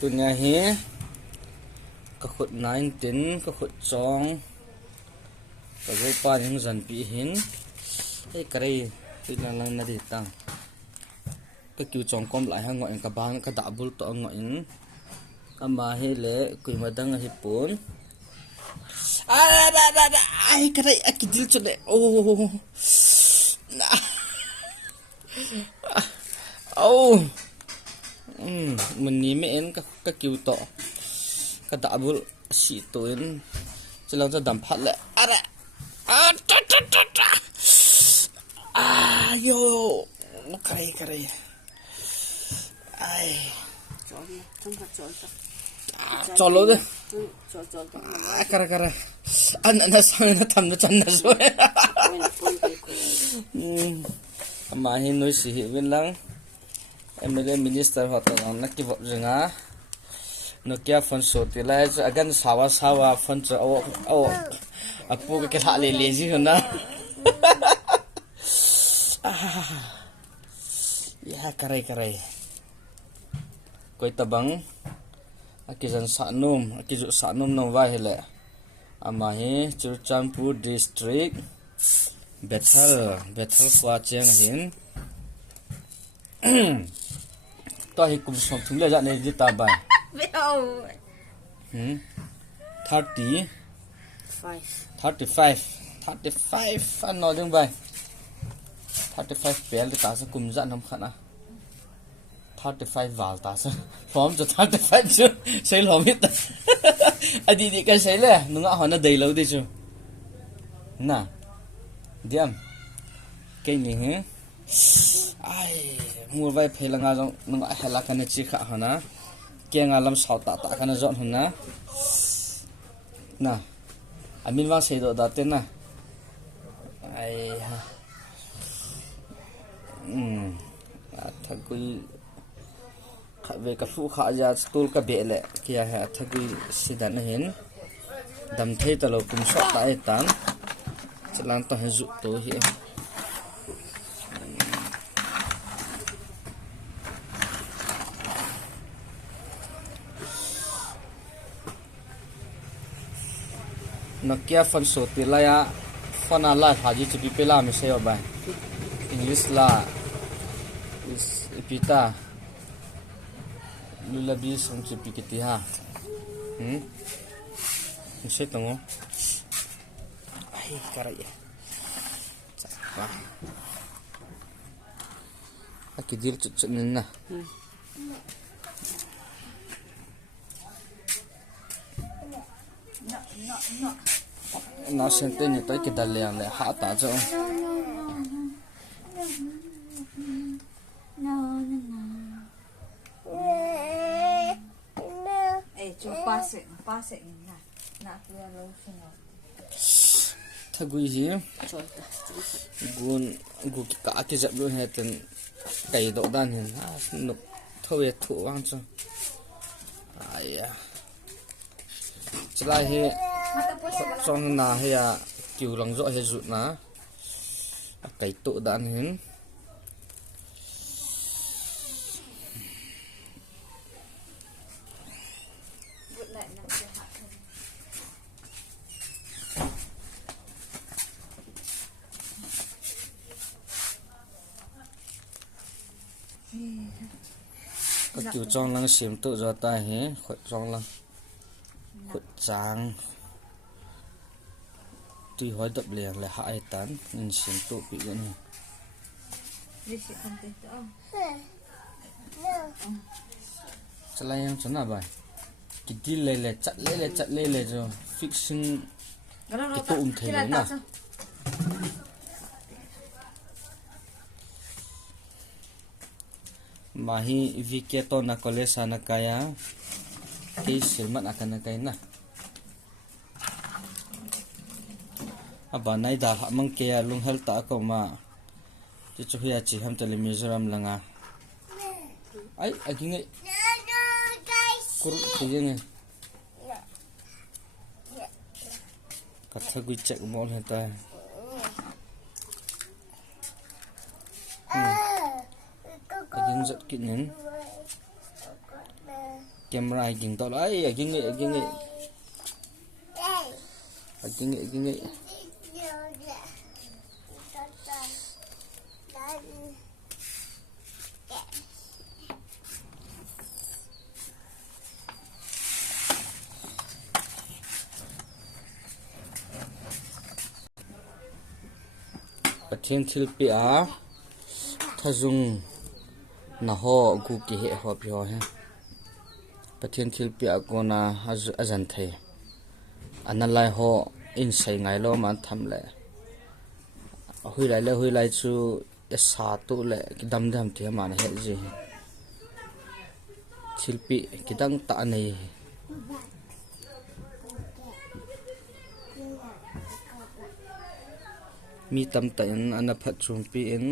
Punya hi kakut 19 kakut chong kagopa yung zanpi hin kare lang na ditang kakyu chong kom lại ha ngoi ka bang ka dabul to ngoi ama hele kui madang hipon ai kare akidil chode oh oh mình mấy em các kiểu tọ các dabul si toin chỉ làm cho đầm phát lại yo kare ai cho lố đi kare anh sang nó thầm nó chân nó rồi mà hin nói gì bên lăng em mới lên minister họ tao nó kêu vợ rằng á nó kia phân số thì lại agan sawa phân số apu cái thà lê gì hơn đó ya kare koi tabang akizan sanum nong vai hele ama hi Churchandpur district Bethel Khopi hin to hi kum som thung le ja ne ji ta bai 35 anh nói đừng vậy 35 bé thì ta sẽ cùng dặn không khả 35 vào ta sẽ phóng cho 35 chứ xây lò biết à đi cái xây lẹ nó ngã hỏi nó đầy lâu đi chứ nè điểm cái gì hả ai mua vay phải là ngà giống nó ngã hay là cái này chỉ khả hả na kia ngà làm sao tạ cái này dọn hả na nè anh mình vào xây đồ đó tên nè ai ha thật quý về cái phụ khá ra tool cái bể lệ kia ha thật quý sẽ đánh hiện đầm thấy tao lâu cùng sót tại tán sẽ làm tao hay dụ tối hiện nó kia phân số tỷ lệ á phân là lại thà gì chỉ bị làm mình xem bài English là is epita lula bi song chỉ bị cái ha mình sẽ tông ai cái gì apa aki dir chút nên nè nó xem tên này tới cái đàn lèn này hạ tả cho thay quý gì gun cả cái dẹp luôn hết tên cày độ đan hiện nộp thôi thủ ăn cho ai à chỉ là he trong na he à kiểu lòng rõ he rụt ná cày độ đan hiện các kiểu trong lăng xiêm tự ra tay hết khỏi trong lăng khỏi trắng tuy hỏi đập liền là hại tán nên xiêm tự bị cái này chắc là em chắn là bài cái đi lề chặt lề rồi fixing cái tụm thế đấy nè mahi viketo na kolesa na kaya kay silman akan na kaya na aba nay dal hamang kaya lunghal ta ako ma chichuya chi ham tele Mizoram langa ay agi ngay kur kaya ngay kathaguy check mo heta Kajin zat kinin camera ging to ai ging nge Pathian thil pi a Thajung na ho gu ki he ho pi ho he Pathian thil pi a kona azan thei analai ho in sai ngai lo man tham le hui lai chu sa tu le ki dam the man he ji thil pi ki dang ta nei mi tam ta in ana phat chung pi in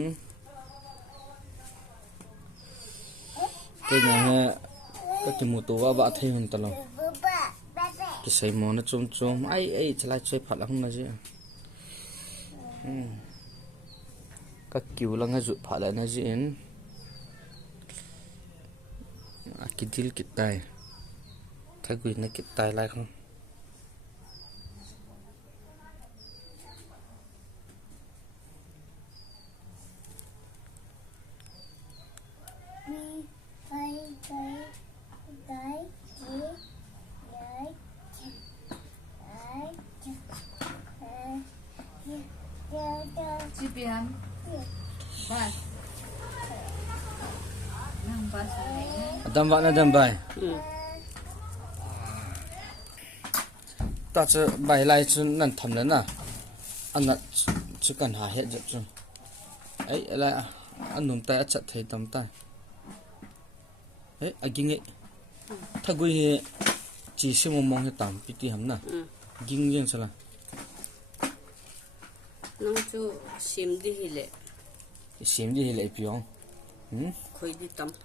cái này có cái mù tù vợ thay hơn tao cái sấy mò nó chôm ai lại chơi phật lắm là gì các kiểu là ngay dụ phật lại là gì cái dil cái tai thay quyền nó cái tai lại không Đâm vợ nó đâm bài ta chứ bài lại chứ nằm thầm đến à anh là chứ cần hạ hết rồi chứ ấy lại anh nung tay chặt thấy tầm tay ấy anh kinh ấyถ้ากูchỉ xem một mong cái tầm bị hầm nè kinh riêng sao làน้องจูชิมดีเลย xem đi lại pion คุยดีตำ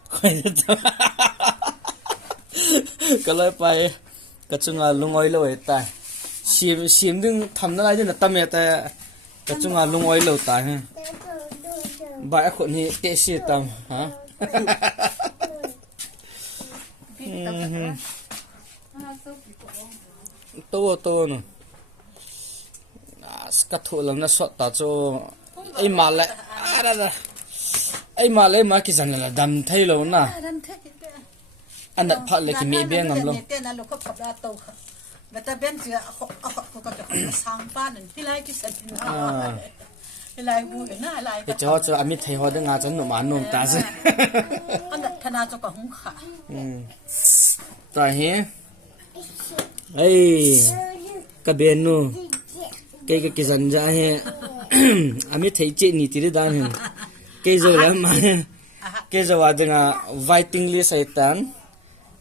ก็เลยไปกระจุงลุงอ้อยเลยตายชิมดึงทำอะไรด้วยนะตั้มแต่กระจุงลุงอ้อยเลยตายฮะบ่ายคนนี้เตะชีตั้มฮะตัวนู่นสกัดถูกแล้วนะสดตาโจไอ้มาเลยไอ้มาเลยมากี่จันละดำไทยแล้วนะอันนั้นพัดเลยกี่มีเบี้ยงงำลงเต้นนั้นเราก็ขับรถตู้ค่ะแต่ถ้าเป็นเสือเขาก็จะสร้างบ้านนั่นที่ไรที่สันตินาที่ไรบูเห็นหน้าไรก็จะว่าจะอามิไทยเขาได้งานจนหนุ่มหนุ่มตาสิอันนั้นธนาจะก็หุ้งขาตายเฮ้ไอ้กระเบนนู่cái cái dân ra he ami thấy chị nhỉ tí đan hen cái rồi là mà cái rồi vào đằng writing list ấy tan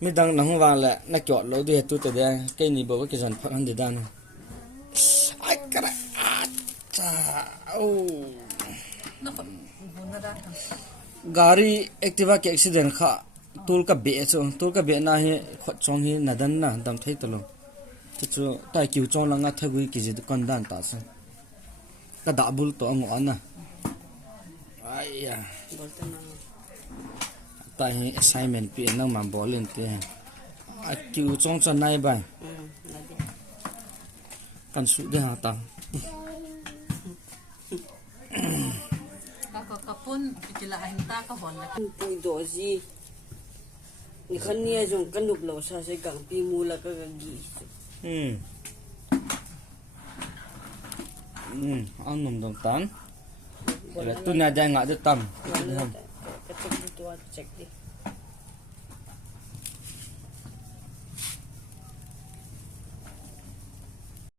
mi đăng nông vàng lại na chọn lối đi tu tới đây cái này bảo cái dân phát hành để đan ai cái cha nó phải buồn ra gari activa cái accident khá tul ka be na he khot chong hi nadan na dam thei talo chu tai kiu chong langa thagui ki ji kon dan ta sa ka da bul to amo ana ai ya tai assignment pi nang ma bolin te a kiu chong chan nai ba kan su de ha ta ka kapun kitila hin ta ka bon la pui do ji ni khan nia jong kan nup lo sa se gang pi mu la ka gi ăn nằm đồng tán, tu nhà dài ngã được tầm, cái chụp đi tua check đi